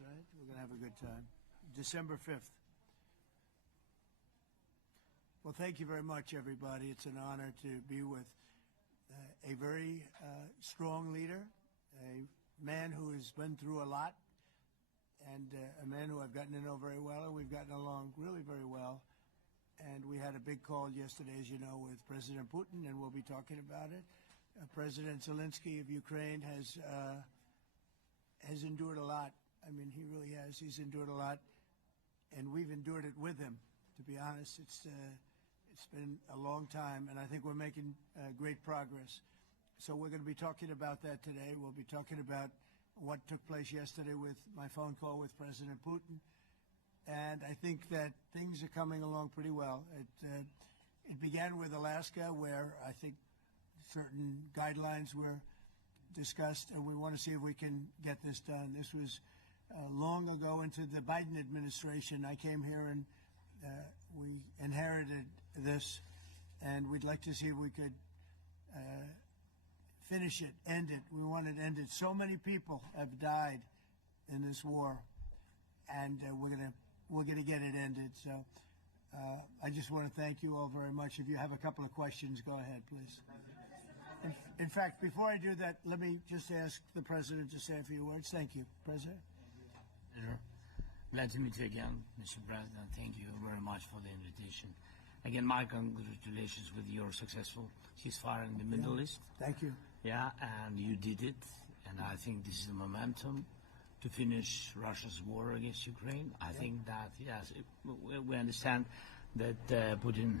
right? We're going to have a good time. December 5th. Well, thank you very much, everybody. It's an honor to be with a very strong leader, a man who has been through a lot, and a man who I've gotten to know very well, and we've gotten along really very well. And we had a big call yesterday, as you know, with President Putin, and we'll be talking about it. President Zelenskyy of Ukraine has endured a lot. I mean, he really has. He's endured a lot, and we've endured it with him. To be honest, it's been a long time, and I think we're making great progress. So we're going to be talking about that today. We'll be talking about what took place yesterday with my phone call with President Putin. And I think that things are coming along pretty well. It began with Alaska, where I think certain guidelines were discussed, and we want to see if we can get this done. This was long ago into the Biden administration. I came here and we inherited this, and we'd like to see if we could finish it, end it. We want it ended. So many people have died in this war, and we're gonna get it ended. So I just want to thank you all very much. If you have a couple of questions, go ahead, please. In fact, before I do that, let me just ask the President to say a few words. Thank you, President. Glad to meet you again, Mr. President. Thank you very much for the invitation. Again, my congratulations with your successful ceasefire in the Middle East. Thank you. Yeah, and you did it, and I think this is the momentum to finish Russia's war against Ukraine. I think that, yes, we understand that Putin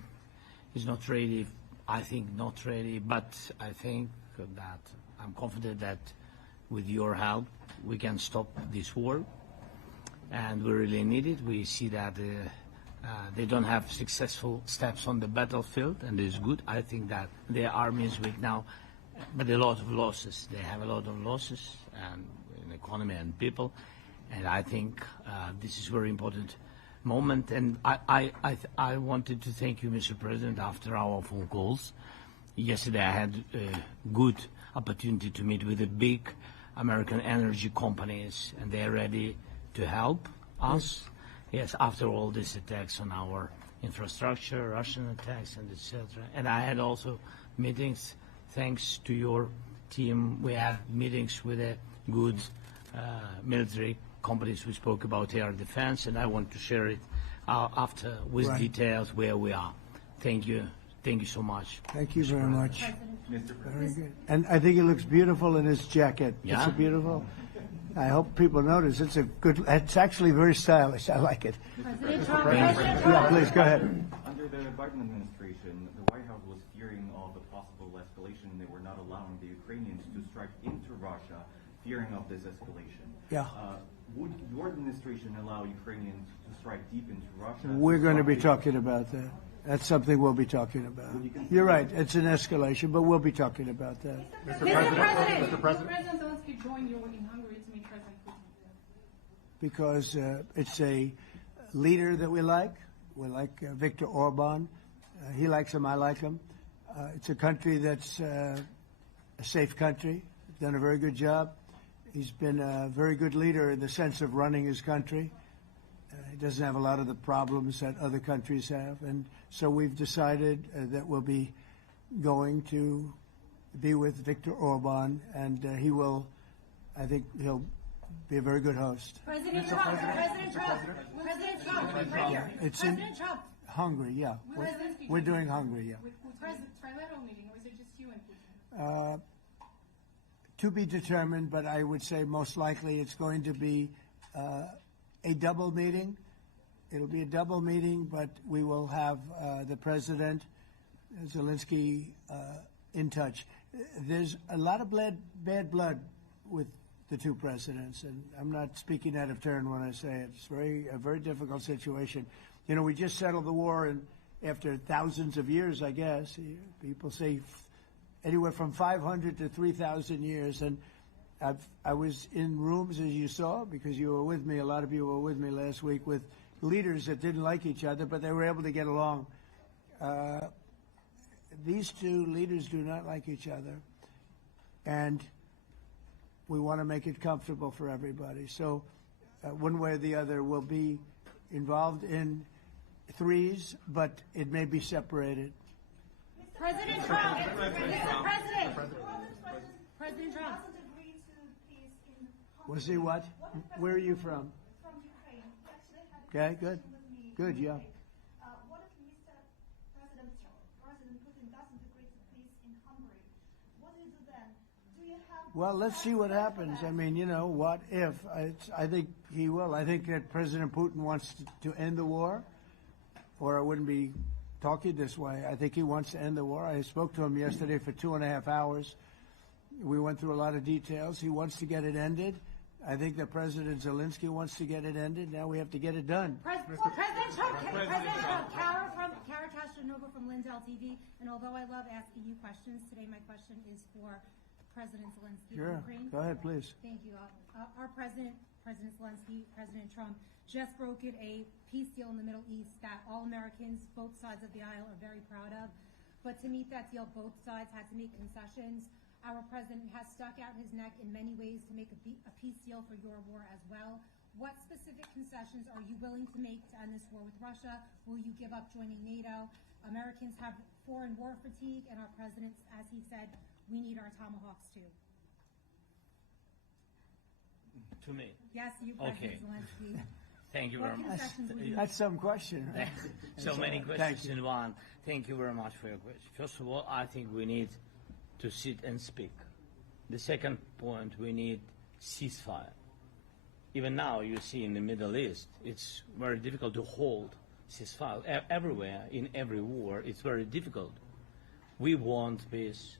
is not ready. I think not ready, but I think that I'm confident that with your help, we can stop this war, and we really need it. We see that they don't have successful steps on the battlefield, and it's good. I think that their army is weak now, but a lot of losses. They have a lot of losses, and in economy and people, and I think this is a very important moment. And I wanted to thank you, Mr. President, after our phone calls. Yesterday I had a good opportunity to meet with the big American energy companies, and they're ready to help us. Yes, after all these attacks on our infrastructure, Russian attacks, and etc. And I had also meetings, thanks to your team. We had meetings with a good military companies. We spoke about air defense, and I want to share it after with details where we are. Thank you. Thank you so much. Thank you very much. Very good. And I think it looks beautiful in his jacket. Yeah? It's a beautiful. I hope people notice. It's a good. It's actually very stylish. I like it. Yeah, please go ahead. Under the Biden administration, the White House was fearing of a possible escalation. They were not allowing the Ukrainians to strike into Russia, fearing of this escalation. Yeah. Would your administration allow Ukrainians to strike deep into Russia? We're going to be talking about that. That's something we'll be talking about. You're right. It's an escalation, but we'll be talking about that. Mr. President, Mr. President Zelenskyy joined you in Hungary to meet President Putin. Because it's a leader that we like. We like Viktor Orban. He likes him. I like him. It's a country that's a safe country. Done a very good job. He's been a very good leader in the sense of running his country. He doesn't have a lot of the problems that other countries have. And so we've decided that we'll be going to be with Viktor Orban, and he will, I think he'll be a very good host. President Trump, President Trump, President Trump, right here. It's in President Trump. Hungary, yeah. We're doing Hungary, yeah. With President, trilateral meeting, or is it just you and Putin? To be determined, but I would say most likely it's going to be a double meeting. It'll be a double meeting, but we will have the President, Zelenskyy, in touch. There's a lot of bad blood with the two presidents, and I'm not speaking out of turn when I say it. It's a very difficult situation. You know, we just settled the war, and after thousands of years, I guess. People say anywhere from 500 to 3,000 years, and I was in rooms, as you saw, because you were with me, a lot of you were with me last week, with leaders that didn't like each other, but they were able to get along. These two leaders do not like each other, and we want to make it comfortable for everybody. So one way or the other, will be involved in threes, but it may be separated. President Trump. President. President Trump. Was he what? Where are you from? From Ukraine. We actually had a Okay, good. conversation with me. Good, yeah. What if Mr. President Putin doesn't agree to peace in Hungary? What do you do then? Do you have... Well, let's see what happens. I mean, you know, what if? I think he will. I think that President Putin wants to end the war, or I wouldn't be talking this way. I think he wants to end the war. I spoke to him yesterday for 2.5 hours. We went through a lot of details. He wants to get it ended. I think that President Zelenskyy wants to get it ended. Now we have to get it done. President Trump. Kara Castronova from Lindell TV. And although I love asking you questions, today my question is for President Zelenskyy Sure. of Ukraine. Go ahead, please. Thank you. Our President Zelenskyy, President Trump, just brokered a peace deal in the Middle East that all Americans, both sides of the aisle, are very proud of. But to meet that deal, both sides had to make concessions. Our president has stuck out his neck in many ways to make a peace deal for your war as well. What specific concessions are you willing to make to end this war with Russia? Will you give up joining NATO? Americans have foreign war fatigue, and our president, as he said, we need our Tomahawks too. To me. Yes, you, Okay. President Zelenskyy. Thank you very What much. concessions will you That's some question. Right? So many Thank questions you. in one. Thank you very much for your question. First of all, I think we need to sit and speak. The second point, we need ceasefire. Even now, you see in the Middle East, it's very difficult to hold ceasefire. Everywhere, in every war, it's very difficult. We want peace.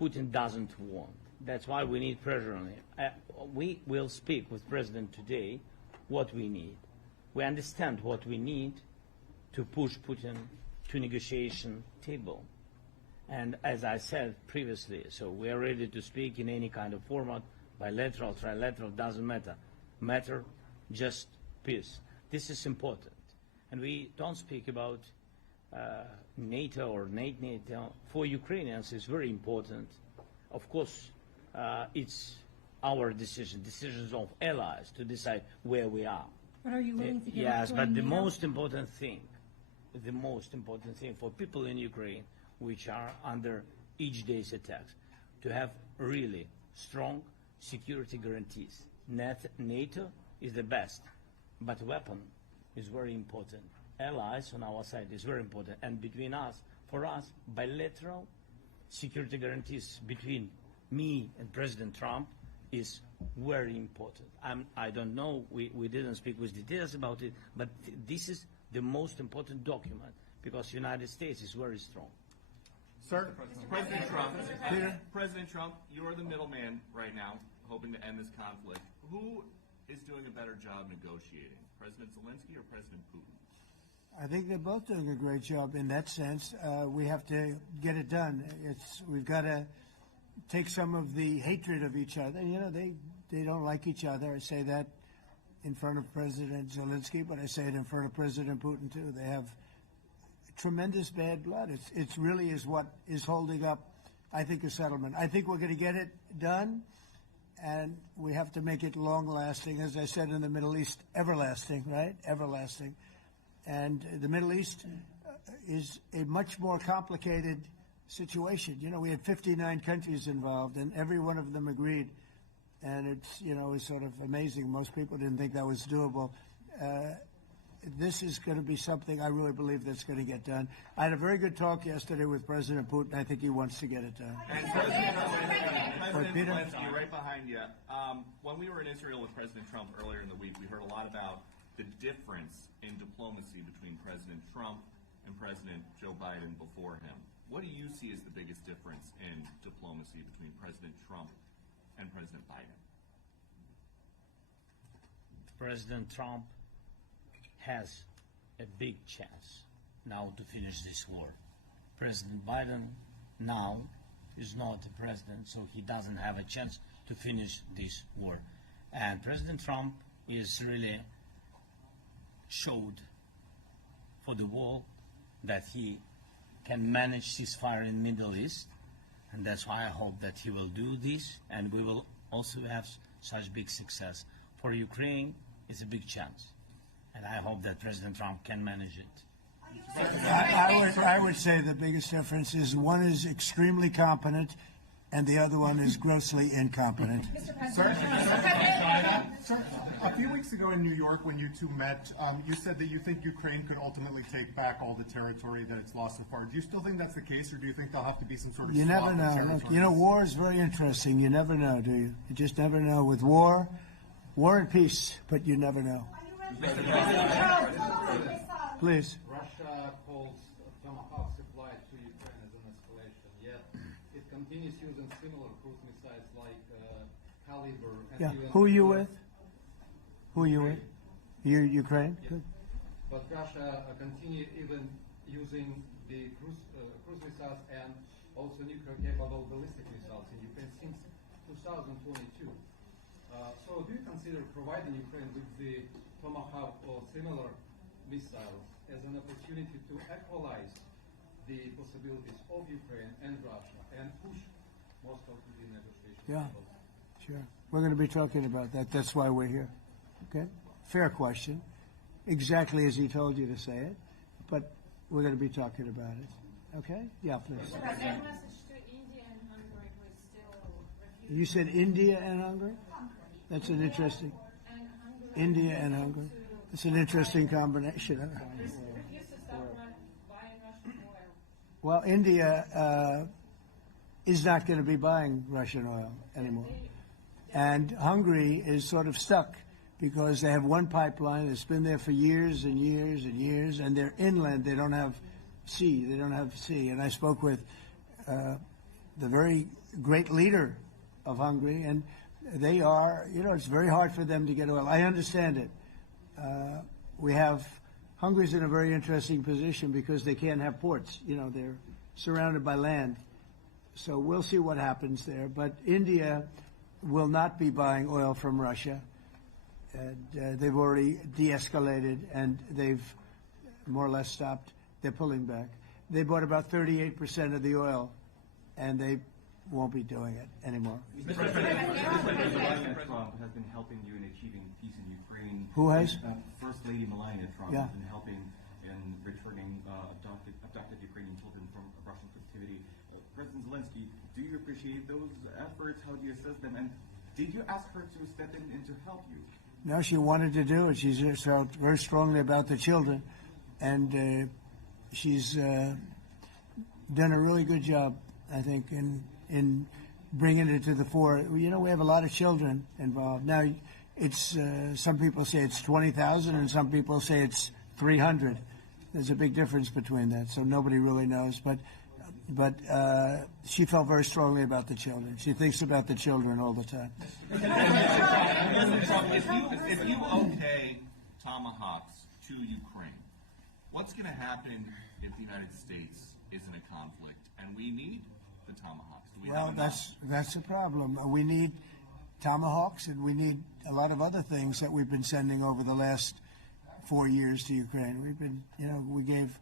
Putin doesn't want. That's why we need pressure on him. We will speak with President today what we need. We understand what we need to push Putin to negotiation table. And as I said previously, so we are ready to speak in any kind of format, bilateral, trilateral, doesn't matter. Matter just peace. This is important. And we don't speak about NATO or NATO. For Ukrainians, it's very important. Of course, it's our decision, decisions of allies to decide where we are. But are you willing to give Yes, up but the joining NATO? most important thing for people in Ukraine, which are under each day's attacks, to have really strong security guarantees. NATO is the best, but weapon is very important. Allies on our side is very important, and between us, for us, bilateral security guarantees between me and President Trump is very important. I don't know, we didn't speak with details about it, but this is the most important document because the United States is very strong. Sir, Peter? President Trump, you're the middleman right now, hoping to end this conflict. Who is doing a better job negotiating, President Zelenskyy or President Putin? I think they're both doing a great job in that sense. We have to get it done. We've got to take some of the hatred of each other. You know, they don't like each other. I say that in front of President Zelenskyy, but I say it in front of President Putin too. They have tremendous bad blood. It really is what is holding up, I think, a settlement. I think we're going to get it done, and we have to make it long-lasting. As I said in the Middle East, everlasting, right? Everlasting. And the Middle East is a much more complicated situation. You know, we had 59 countries involved, and every one of them agreed. And it's, you know, it's sort of amazing. Most people didn't think that was doable. This is going to be something I really believe that's going to get done. I had a very good talk yesterday with President Putin. I think he wants to get it done. And President Peter? Zelenskyy, right behind you. When we were in Israel with President Trump earlier in the week, we heard a lot about the difference in diplomacy between President Trump and President Joe Biden before him. What do you see as the biggest difference in diplomacy between President Trump and President Biden? President Trump has a big chance now to finish this war. President Biden now is not the president, so he doesn't have a chance to finish this war. And President Trump is really showed for the world that he can manage ceasefire in the Middle East, and that's why I hope that he will do this, and we will also have such big success. For Ukraine, it's a big chance. And I hope that President Trump can manage it. I would say the biggest difference is one is extremely competent and the other one is grossly incompetent. Sir, a few weeks ago in New York when you two met, you said that you think Ukraine can ultimately take back all the territory that it's lost so far. Do you still think that's the case, or do you think there'll have to be some sort of You swap never of know. territories? Look, you know, war is very interesting. You never know, do you? You just never know. With war and peace, but you never know. Please. Russia calls Tomahawk supply to Ukraine as an escalation, yet it continues using similar cruise missiles like Caliber. And Yeah. even Who are you with? Who are you with? You're Ukraine? Yes. Good. But Russia continue even using the cruise missiles and also nuclear-capable ballistic missiles in Ukraine since 2022. So do you consider providing Ukraine with the Tomahawk or similar missiles as an opportunity to equalize the possibilities of Ukraine and Russia and push Moscow to the negotiation Yeah. table? Sure. We're going to be talking about that. That's why we're here. Okay? Fair question. Exactly as he told you to say it. But we're going to be talking about it. Okay? Yeah, please. Mr. President, message to India and Hungary was still refusing. You said India and Hungary? That's an interesting. And Hungary India and Hungary. It's an interesting combination. refused to stop buying Russian oil. Well, India is not going to be buying Russian oil anymore. And Hungary is sort of stuck because they have one pipeline that's been there for years and years and years, and they're inland. They don't have sea. They don't have sea. And I spoke with the very great leader of Hungary, and they are, you know, it's very hard for them to get oil. I understand it. Hungary's in a very interesting position because they can't have ports. You know, they're surrounded by land. So we'll see what happens there. But India will not be buying oil from Russia. And, they've already de-escalated, and they've more or less stopped. They're pulling back. They bought about 38% of the oil, and they won't be doing it anymore. Mr. President Trump has been helping you in achieving peace in Ukraine. Who has? First Lady Melania Trump Yeah. has been helping in returning abducted Ukrainian children from Russian captivity. President Zelenskyy, do you appreciate those efforts? How do you assess them? And did you ask her to step in and to help you? No, she wanted to do it. She's felt very strongly about the children, and she's done a really good job, I think, in bringing it to the fore. You know, we have a lot of children involved. Now, it's some people say it's 20,000, and some people say it's 300. There's a big difference between that, so nobody really knows. But she felt very strongly about the children. She thinks about the children all the time. If you okay Tomahawks to Ukraine, what's going to happen if the United States is in a conflict and we need the Tomahawks? Do we Well, have enough? that's a problem. We need Tomahawks, and we need a lot of other things that we've been sending over the last 4 years to Ukraine. We've been, you know, we gave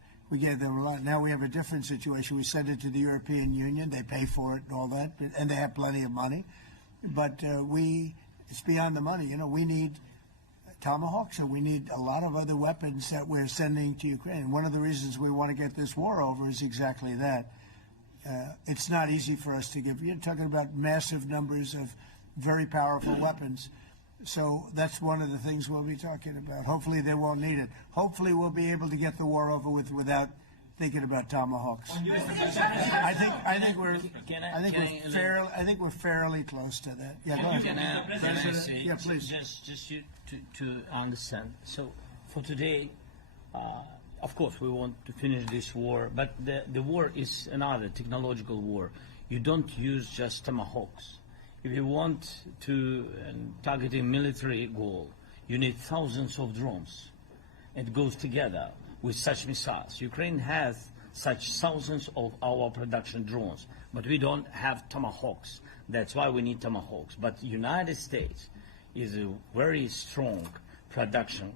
them a lot. Now we have a different situation. We send it to the European Union. They pay for it and all that, and they have plenty of money. But it's beyond the money. You know, we need Tomahawks, and we need a lot of other weapons that we're sending to Ukraine. One of the reasons we want to get this war over is exactly that. It's not easy for us to give. You're talking about massive numbers of very powerful weapons. So that's one of the things we'll be talking about. Hopefully they won't need it. Hopefully we'll be able to get the war over with without thinking about Tomahawks. I think we're fairly close to that. Yeah, go ahead. Can I say, Yeah, please. just to understand. So for today, of course, we want to finish this war, but the war is another technological war. You don't use just Tomahawks. If you want to target a military goal, you need thousands of drones. It goes together with such missiles. Ukraine has such thousands of our production drones, but we don't have Tomahawks. That's why we need Tomahawks. But the United States is a very strong production,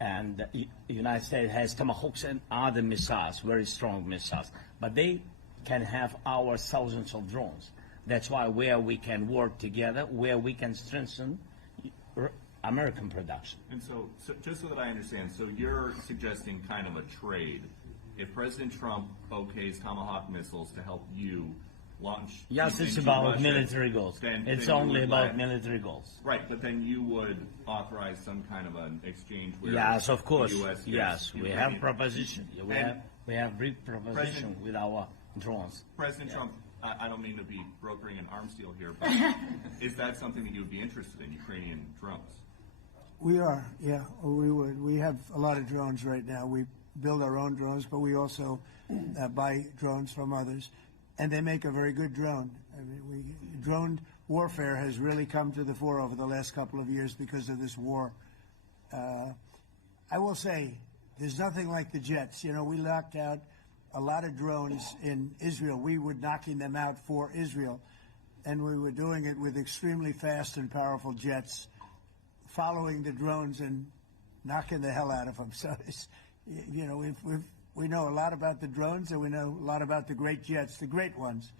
and the United States has Tomahawks and other missiles, very strong missiles, but they can have our thousands of drones. That's why where we can work together, where we can strengthen American production. And so just so that I understand, so you're suggesting kind of a trade. If President Trump okays Tomahawk missiles to help you launch... Yes, it's into about Russia, military goals. It's you only would about military goals. Right, but then you would authorize some kind of an exchange where... Yes, of course. The U.S. gets Yes, we Ukrainian- have proposition. We have brief proposition President- with our drones. President Trump, I don't mean to be brokering an arms deal here, but is that something that you would be interested in, Ukrainian drones? We are, yeah, we would. We have a lot of drones right now. We build our own drones, but we also buy drones from others, and they make a very good drone. I mean, drone warfare has really come to the fore over the last couple of years because of this war. I will say, there's nothing like the jets. You know, we knocked out a lot of drones in Israel. We were knocking them out for Israel, and we were doing it with extremely fast and powerful jets, following the drones and knocking the hell out of them. So, you know, we know a lot about the drones, and we know a lot about the great jets, the great ones.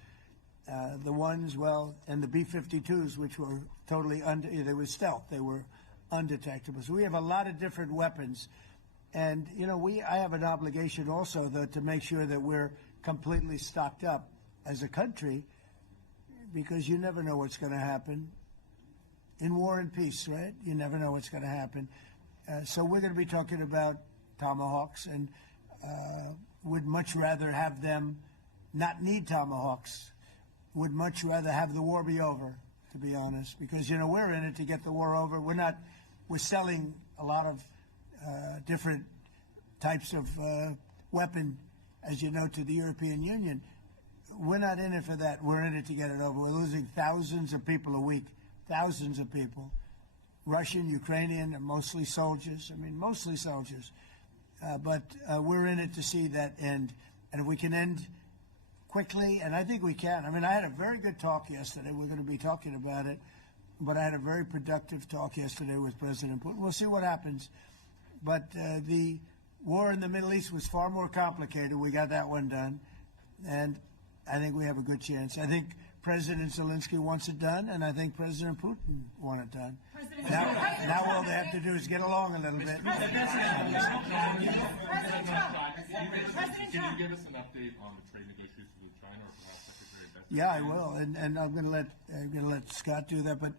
The ones, well, and the B-52s, which were totally they were stealth. They were undetectable. So we have a lot of different weapons. And, you know, I have an obligation also, though, to make sure that we're completely stocked up as a country, because you never know what's going to happen. In war and peace, right? You never know what's going to happen. So we're going to be talking about Tomahawks, and would much rather have them not need Tomahawks. Would much rather have the war be over, to be honest, because, you know, we're in it to get the war over. We're selling a lot of different types of weapon, as you know, to the European Union. We're not in it for that. We're in it to get it over. We're losing thousands of people a week. Thousands of people, Russian, Ukrainian, and mostly soldiers. I mean, mostly soldiers. But we're in it to see that end. And if we can end quickly, and I think we can. I mean, I had a very good talk yesterday. We're going to be talking about it. But I had a very productive talk yesterday with President Putin. We'll see what happens. But the war in the Middle East was far more complicated. We got that one done. And I think we have a good chance. I think President Zelenskyy wants it done, and I think President Putin wants it done. Now all they have to do is get along a little bit. President Can you give us an update on the trade negotiations with China, or perhaps Secretary Beck? Yeah, I will, and I'm going to let Scott do that. But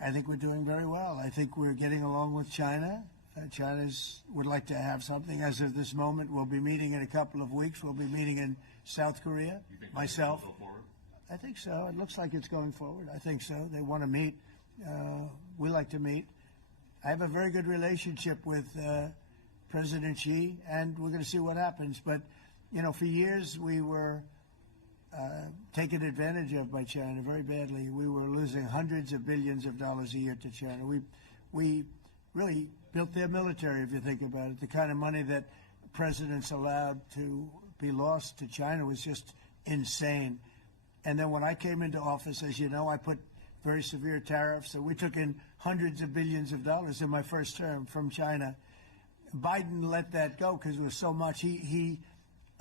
I think we're doing very well. I think we're getting along with China. China would like to have something. As of this moment, we'll be meeting in a couple of weeks. We'll be meeting in South Korea. You think Myself. Go forward? I think so. It looks like it's going forward. I think so. They want to meet. We like to meet. I have a very good relationship with President Xi, and we're going to see what happens. But, you know, for years we were taken advantage of by China very badly. We were losing hundreds of billions of dollars a year to China. We really built their military, if you think about it. The kind of money that presidents allowed to be lost to China was just insane. And then when I came into office, as you know, I put very severe tariffs. So we took in hundreds of billions of dollars in my first term from China. Biden let that go because it was so much. He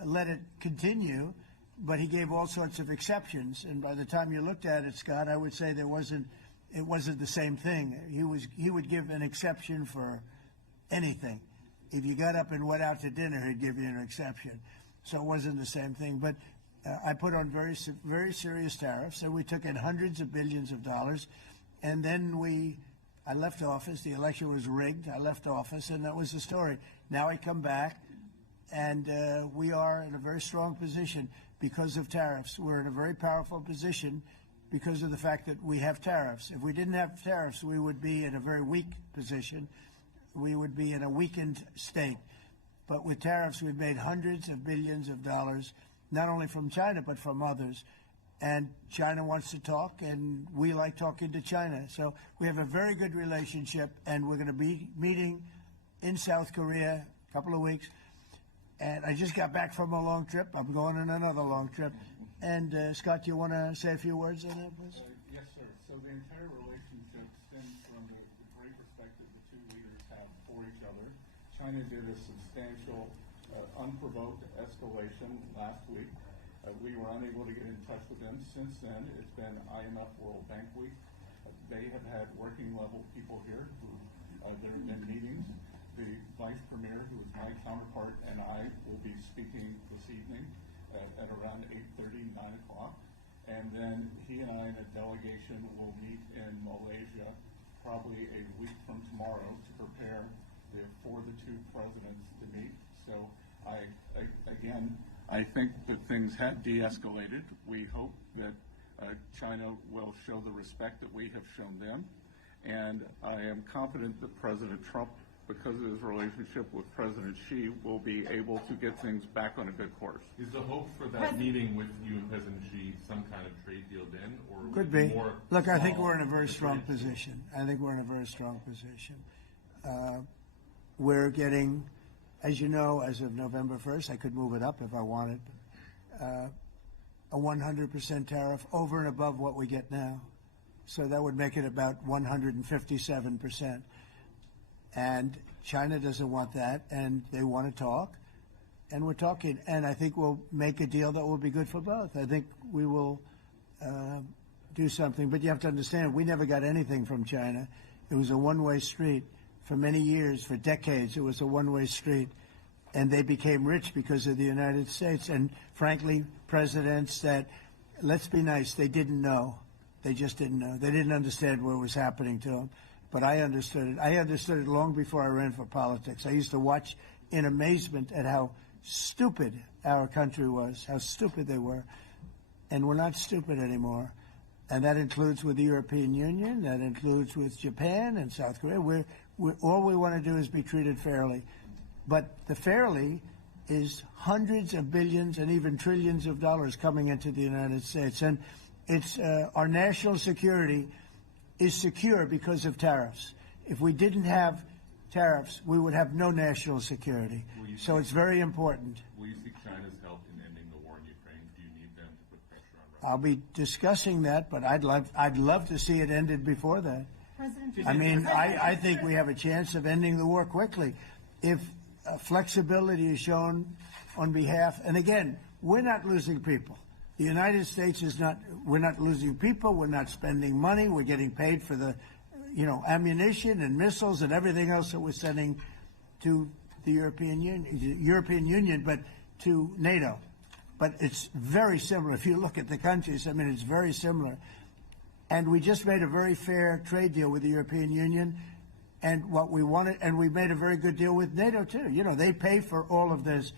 let it continue, but he gave all sorts of exceptions. And by the time you looked at it, Scott, I would say it wasn't the same thing. He would give an exception for anything. If you got up and went out to dinner, he'd give you an exception. So it wasn't the same thing. But I put on very serious tariffs, and we took in hundreds of billions of dollars. And then I left office. The election was rigged. I left office, and that was the story. Now I come back, and we are in a very strong position because of tariffs. We're in a very powerful position because of the fact that we have tariffs. If we didn't have tariffs, we would be in a very weak position. We would be in a weakened state. But with tariffs, we've made hundreds of billions of dollars, not only from China, but from others. And China wants to talk, and we like talking to China. So we have a very good relationship, and we're going to be meeting in South Korea in a couple of weeks. And I just got back from a long trip. I'm going on another long trip. And Scott, you want to say a few words on that, please? Yes, sir. So the entire relationship stems from the great respect that the two leaders have for each other. China did a substantial, unprovoked escalation last week. We were unable to get in touch with them. Since then, it's been IMF World Bank Week. they have had working level people here who they're in meetings. The Vice Premier, who is my counterpart, and I will be speaking this evening at around 8:30, 9 o'clock. And then he and I and a delegation will meet in Malaysia probably a week from tomorrow to prepare for the two presidents to meet. So I think that things have de-escalated. We hope that China will show the respect that we have shown them. And I am confident that President Trump, because of his relationship with President Xi, will be able to get things back on a good course. Is the hope for that meeting with you and President Xi some kind of trade deal then, or Could be. more? Look, I think we're in a very strong position. I think we're in a very strong position. We're getting, as you know, as of November 1st, I could move it up if I wanted, a 100% tariff over and above what we get now. So that would make it about 157%. And China doesn't want that, and they want to talk, and we're talking. And I think we'll make a deal that will be good for both. I think we will do something. But you have to understand, we never got anything from China. It was a one-way street. For many years, for decades, it was a one-way street. And they became rich because of the United States. And frankly, presidents that, let's be nice, they didn't know. They just didn't know. They didn't understand what was happening to them. But I understood it. I understood it long before I ran for politics. I used to watch in amazement at how stupid our country was, how stupid they were. And we're not stupid anymore. And that includes with the European Union. That includes with Japan and South Korea. All we want to do is be treated fairly. But the fairly is hundreds of billions and even trillions of dollars coming into the United States. And it's our national security is secure because of tariffs. If we didn't have tariffs, we would have no national security. So it's very important. Will you seek China's help in ending the war in Ukraine? Do you need them to put pressure on Russia? I'll be discussing that, but I'd love to see it ended before that. I mean, I think we have a chance of ending the war quickly if flexibility is shown on behalf. And again, we're not losing people. The United States is not. We're not losing people. We're not spending money. We're getting paid for the, ammunition and missiles and everything else that we're sending to the European Union, but to NATO. But it's very similar. If you look at the countries, I mean, it's very similar. And we just made a very fair trade deal with the European Union, and what we wanted, and we made a very good deal with NATO too. They pay for all of this.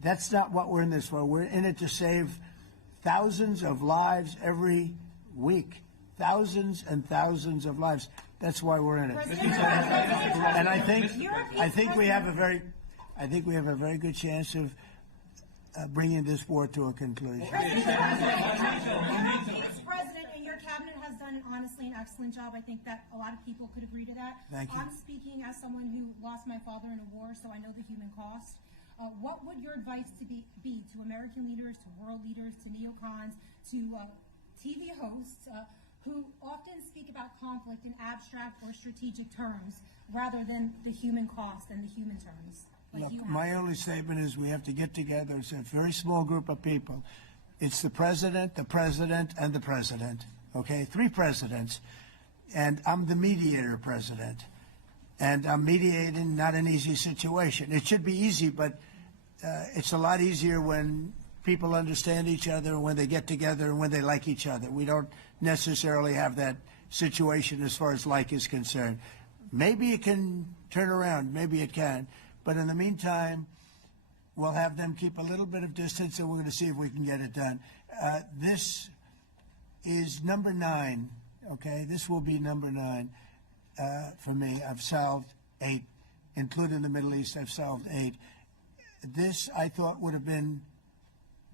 That's not what we're in this for. We're in it to save thousands of lives every week. Thousands and thousands of lives. That's why we're in it. And I think we have a very good chance of bringing this war to a conclusion. President, and your cabinet has done honestly an excellent job. I think that a lot of people could agree to that. Thank you. I'm speaking as someone who lost my father in a war, so I know the human cost. What would your advice be to American leaders, to world leaders, to neocons, to TV hosts who often speak about conflict in abstract or strategic terms rather than the human cost and the human terms? Look, my only statement is we have to get together. It's a very small group of people. It's the president, and the president. Okay, 3 presidents. And I'm the mediator president. And I'm mediating not an easy situation. It should be easy, but it's a lot easier when people understand each other, when they get together, and when they like each other. We don't necessarily have that situation as far as like is concerned. Maybe it can turn around. Maybe it can. But in the meantime, we'll have them keep a little bit of distance, and we're going to see if we can get it done. This is number 9, okay? This will be number 9 for me. I've solved 8, including the Middle East. I've solved 8. This, I thought, would have been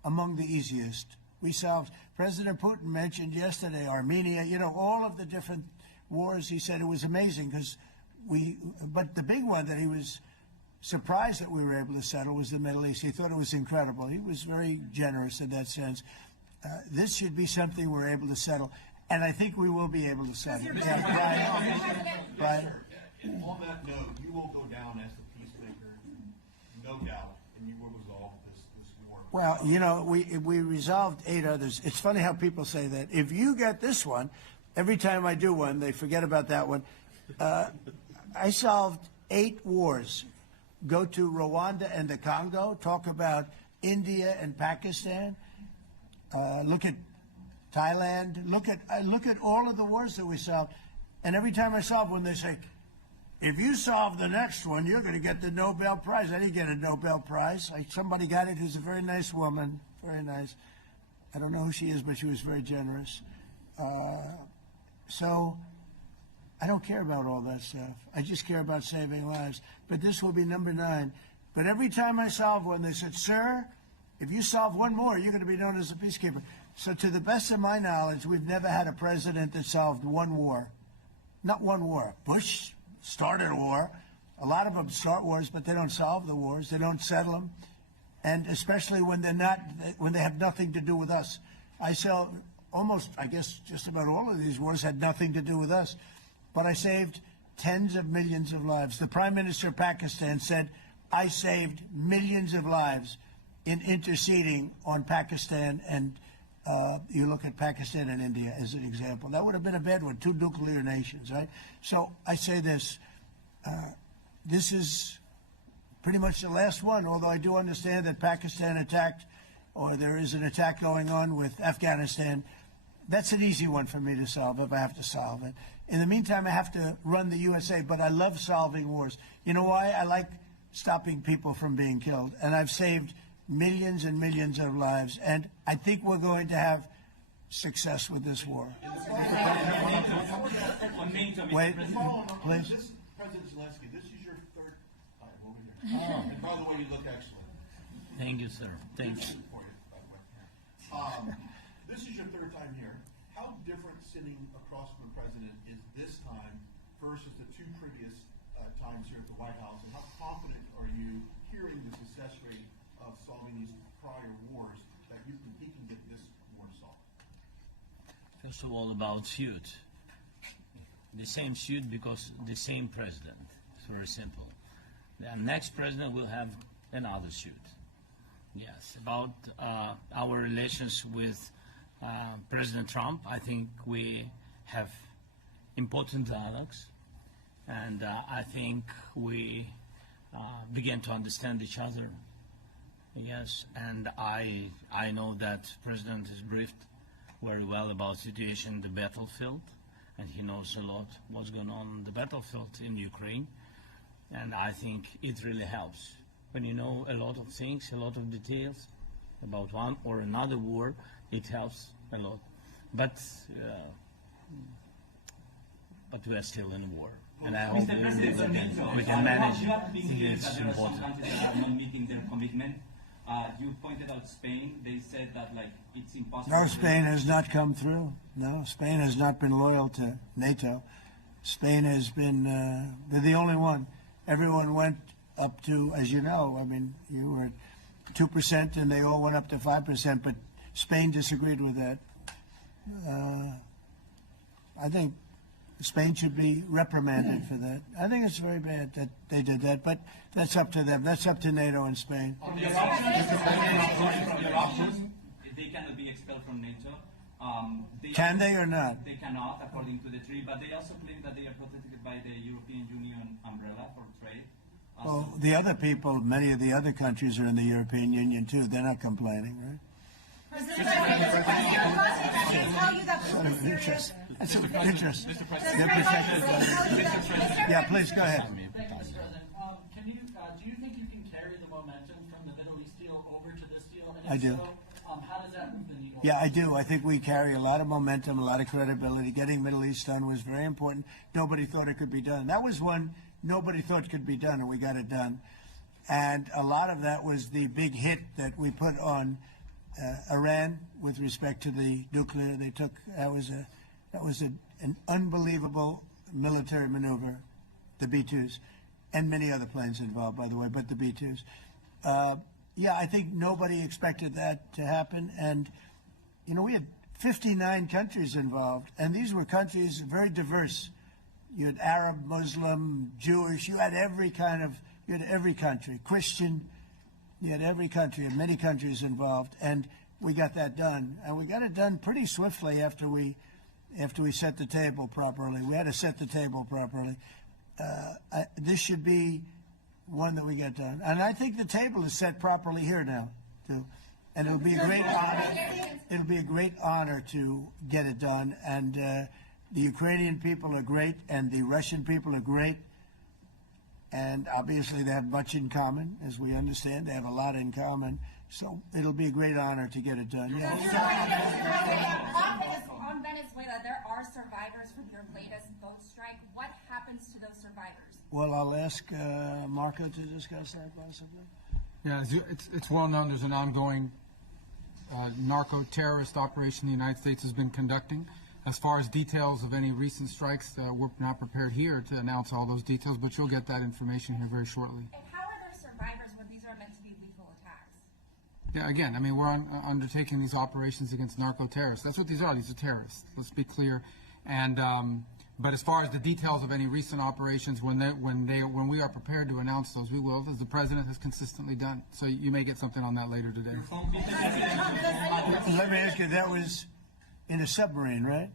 among the easiest. We solved, President Putin mentioned yesterday Armenia, all of the different wars. He said it was amazing but the big one that he was surprised that we were able to settle was the Middle East. He thought it was incredible. He was very generous in that sense. This should be something we're able to settle, and I think we will be able to settle. Brian. On that note, you will go down as the peacemaker, no doubt, and you will resolve this war. Well, we resolved 8 others. It's funny how people say that. If you get this one, every time I do one, they forget about that one. I solved 8 wars. Go to Rwanda and the Congo, talk about India and Pakistan, look at Thailand, look at all of the wars that we solved. And every time I solve one, they say, if you solve the next one, you're going to get the Nobel Prize. I didn't get a Nobel Prize. Somebody got it who's a very nice woman, very nice. I don't know who she is, but she was very generous. So I don't care about all that stuff. I just care about saving lives. But this will be number 9. But every time I solve one, they said, sir, if you solve one more, you're going to be known as a peacekeeper. So to the best of my knowledge, we've never had a president that solved one war. Not one war. Bush started a war. A lot of them start wars, but they don't solve the wars. They don't settle them. And especially when they have nothing to do with us. I saw almost, I guess, just about all of these wars had nothing to do with us. But I saved tens of millions of lives. The Prime Minister of Pakistan said, I saved millions of lives in interceding on Pakistan, and you look at Pakistan and India as an example. That would have been a bad one, 2 nuclear nations, right? So I say this, this is pretty much the last one, although I do understand that Pakistan attacked, or there is an attack going on with Afghanistan. That's an easy one for me to solve if I have to solve it. In the meantime, I have to run the USA, but I love solving wars. You know why? I like stopping people from being killed, and I've saved millions and millions of lives, and I think we're going to have success with this war. Wait, please. President Zelenskyy, this is your 3rd time over here. And by the way, you look excellent. Thank you, sir. Thank you. This is your 3rd time here. How different sitting across from the president is this time versus the 2 previous times here at the White House? And how confident are you hearing the success rate of solving these prior wars that he can get this war solved? First of all, about suit. The same suit because the same president. It's very simple. The next president will have another suit. Yes. About our relations with President Trump, I think we have important dialogues, and I think we begin to understand each other. Yes, and I know that President is briefed very well about situation in the battlefield, and he knows a lot what's going on the battlefield in Ukraine, and I think it really helps. When you know a lot of things, a lot of details about one or another war, it helps a lot. But we are still in a war, and I hope we can manage. It's important. Meeting their commitment. You pointed out Spain. They said that it's impossible. No, Spain has not come through. No, Spain has not been loyal to NATO. Spain has been they're the only one. Everyone went up to, as you know, I mean, you were 2% and they all went up to 5%, but Spain disagreed with that. I think Spain should be reprimanded for that. I think it's very bad that they did that, but that's up to them. That's up to NATO and Spain. They cannot be expelled from NATO. Can they or not? They cannot, according to the treaty, but they also claim that they are protected by the European Union umbrella for trade. Well, the other people, many of the other countries are in the European Union too. They're not complaining, right? That's of interest. They're protected by yeah, please go ahead. Mr. President, do you think you can carry the momentum from the Middle East deal over to this deal? And I do. So, how does that move the needle? Yeah, I do. I think we carry a lot of momentum, a lot of credibility. Getting Middle East done was very important. Nobody thought it could be done. That was one nobody thought could be done, and we got it done. And a lot of that was the big hit that we put on Iran with respect to the nuclear they took. That was an unbelievable military maneuver, the B-2s, and many other planes involved, by the way, but the B-2s. Yeah, I think nobody expected that to happen. And, you know, we had 59 countries involved, and these were countries very diverse. You had Arab, Muslim, Jewish, you had every country, Christian, you had every country, and many countries involved, and we got that done. And we got it done pretty swiftly after we after we set the table properly. We had to set the table properly. This should be one that we get done. And I think the table is set properly here now, too. And it'll be a great honor. It'll be a great honor to get it done. And the Ukrainian people are great, and the Russian people are great. And obviously they have much in common, as we understand. They have a lot in common. So it'll be a great honor to get it done. On Venezuela, there are survivors from your latest boat strike. What happens to those survivors? Well, I'll ask Marco to discuss that possibly. Yeah, it's well known there's an ongoing narco-terrorist operation the United States has been conducting. As far as details of any recent strikes, we're not prepared here to announce all those details, but you'll get that information here very shortly. And how are there survivors when these are meant to be lethal attacks? Yeah, again, I mean, we're undertaking these operations against narco-terrorists. That's what these are. These are terrorists. Let's be clear. And but as far as the details of any recent operations, when we are prepared to announce those, we will, as the president has consistently done. So you may get something on that later today. Let me ask you, that was in a submarine, right?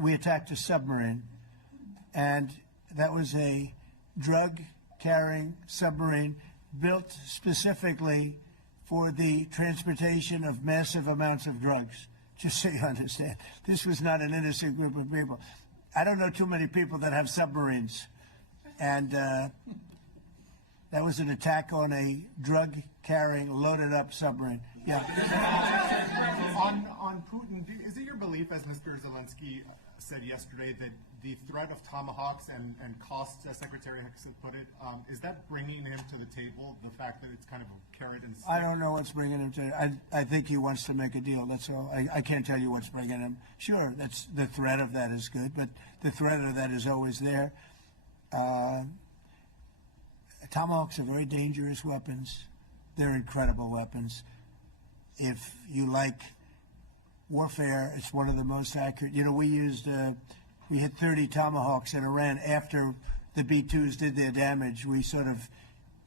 We attacked a submarine, and that was a drug-carrying submarine built specifically for the transportation of massive amounts of drugs. Just so you understand, this was not an innocent group of people. I don't know too many people that have submarines, and that was an attack on a drug-carrying, loaded-up submarine. Yeah. On Putin, is it your belief, as Mr. Zelenskyy said yesterday, that the threat of tomahawks and costs, as Secretary Hicks put it, is that bringing him to the table, the fact that it's kind of a carrot and stick? I don't know what's bringing him to I think he wants to make a deal, that's all. I can't tell you what's bringing him. Sure, that's the threat of that is good, but the threat of that is always there. Tomahawks are very dangerous weapons. They're incredible weapons. If you like warfare, it's one of the most accurate. You know, we hit 30 Tomahawks in Iran after the B-2s did their damage. We sort of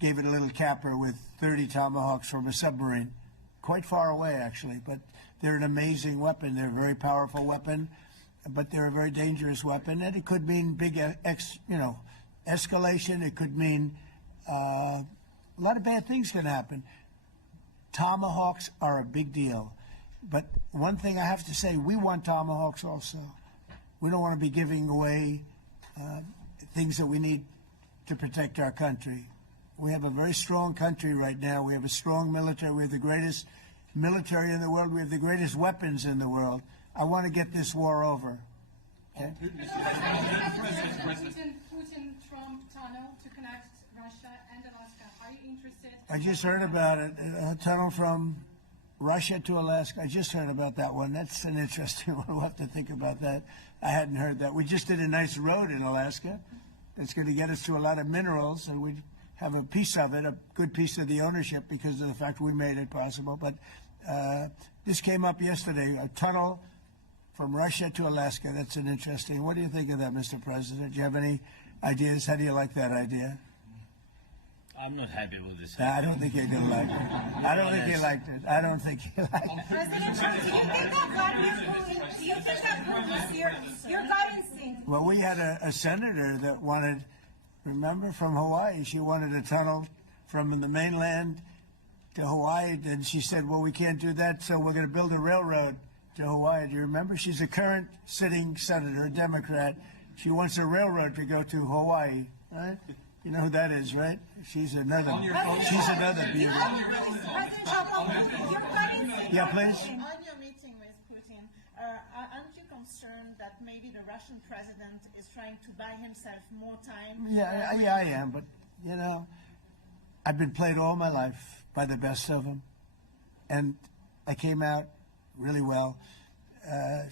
gave it a little capper with 30 Tomahawks from a submarine, quite far away actually, but they're an amazing weapon. They're a very powerful weapon, but they're a very dangerous weapon, and it could mean big, escalation. It could mean a lot of bad things can happen. Tomahawks are a big deal. But one thing I have to say, we want Tomahawks also. We don't want to be giving away things that we need to protect our country. We have a very strong country right now. We have a strong military. We have the greatest military in the world. We have the greatest weapons in the world. I want to get this war over. Okay? Putin-Trump tunnel to connect Russia and Alaska. Are you interested? I just heard about it. A tunnel from Russia to Alaska. I just heard about that one. That's an interesting one. We'll have to think about that. I hadn't heard that. We just did a nice road in Alaska that's going to get us to a lot of minerals, and we have a piece of it, a good piece of the ownership because of the fact we made it possible. But this came up yesterday, a tunnel from Russia to Alaska. That's an interesting. What do you think of that, Mr. President? Do you have any ideas? How do you like that idea? I'm not happy with this. I don't think he did like it. I don't think he liked it. I don't think he liked it. President Trump, do you think that God was Putin? Do you think that Putin was your gut instinct? Well, we had a senator that wanted, remember, from Hawaii. She wanted a tunnel from the mainland to Hawaii, and she said, well, we can't do that, so we're going to build a railroad to Hawaii. Do you remember? She's a current sitting senator, a Democrat. She wants a railroad to go to Hawaii, right? You know who that is, right? She's another beauty. Yeah, please. On your meeting with Putin, aren't you concerned that maybe the Russian president is trying to buy himself more time? Yeah, I am, but, you know, I've been played all my life by the best of them, and I came out really well.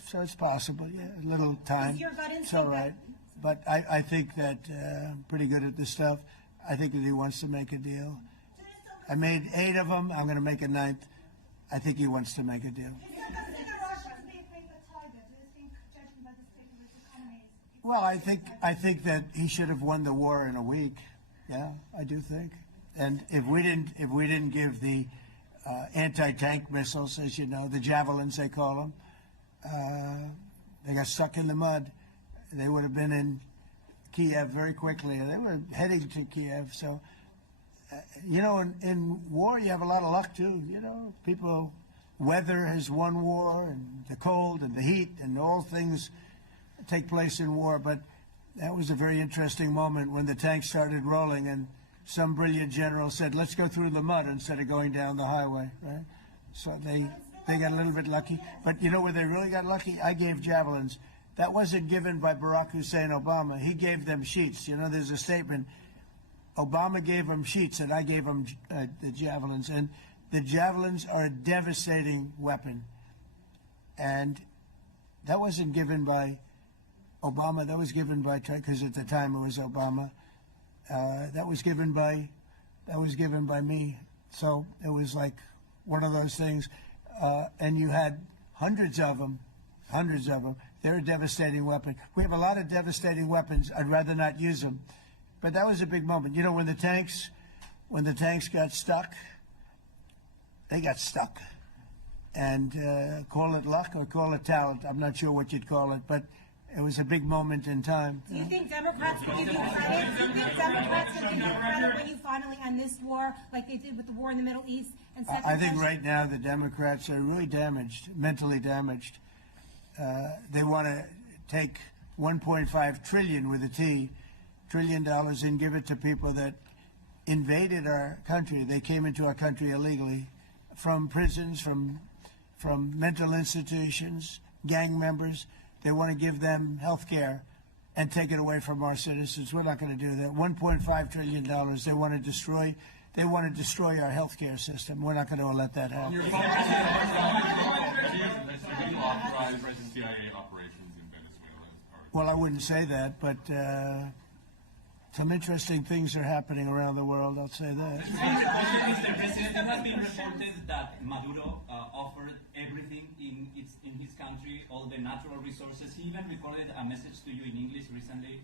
So it's possible, yeah, a little time. It's all right. But I think that I'm pretty good at this stuff. I think that he wants to make a deal. I made 8 of them. I'm going to make a 9th. I think he wants to make a deal. Well, I think that he should have won the war in a week. Yeah, I do think. And if we didn't give the anti-tank missiles, as you know, the javelins they call them, They got stuck in the mud. They would have been in Kiev very quickly. They were heading to Kiev. So, you know, in war, you have a lot of luck, too. You know, people, weather has won war, and the cold and the heat and all things take place in war. But that was a very interesting moment when the tanks started rolling and some brilliant general said, let's go through the mud instead of going down the highway, right? So they got a little bit lucky. But you know where they really got lucky? I gave javelins. That wasn't given by Barack Hussein Obama. He gave them sheets. You know, there's a statement. Obama gave them sheets, and I gave them the javelins. And the javelins are a devastating weapon. And that wasn't given by Obama. That was given by, because at the time it was Obama. That was given by me. So it was like one of those things. And you had hundreds of them. They're a devastating weapon. We have a lot of devastating weapons. I'd rather not use them. But that was a big moment. You know, when the tanks got stuck, they got stuck. And call it luck or call it talent. I'm not sure what you'd call it, but it was a big moment in time. Do you think Democrats will give you credit? Do you think Democrats will give you credit when you finally end this war, like they did with the war in the Middle East? And I think right now the Democrats are really damaged, mentally damaged. They want to take $1.5 trillion with a T, $1 trillion and give it to people that invaded our country. They came into our country illegally from prisons, from mental institutions, gang members. They want to give them health care and take it away from our citizens. We're not going to do that. $1.5 trillion they want to destroy. They want to destroy our health care system. We're not going to let that happen. Well, I wouldn't say that, but some interesting things are happening around the world, I'll say that. Mr. President, it has been reported that Maduro offered everything in his country, all the natural resources. He even recorded a message to you in English recently,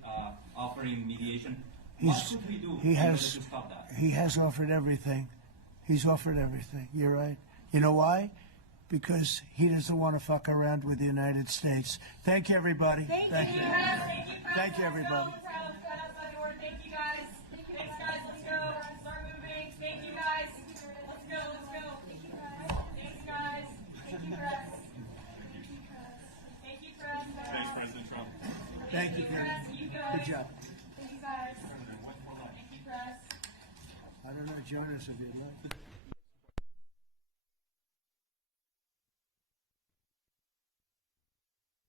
offering mediation. What should we do in order to stop that? He has offered everything. He's offered everything. You're right. You know why? Because he doesn't want to fuck around with the United States. Thank you, everybody. Thank you, Thank you, everybody. Thank you, guys. Thanks, guys. Let's go. Let's start moving. Thank you, guys. Let's go. Thank you, guys. Thanks, guys. Thank you, press. Thank you, press. Thanks, President Trump. Thank you, Karen. Good job. Thank you, guys. Thank you, press. I don't know, Jonas, if you'd like.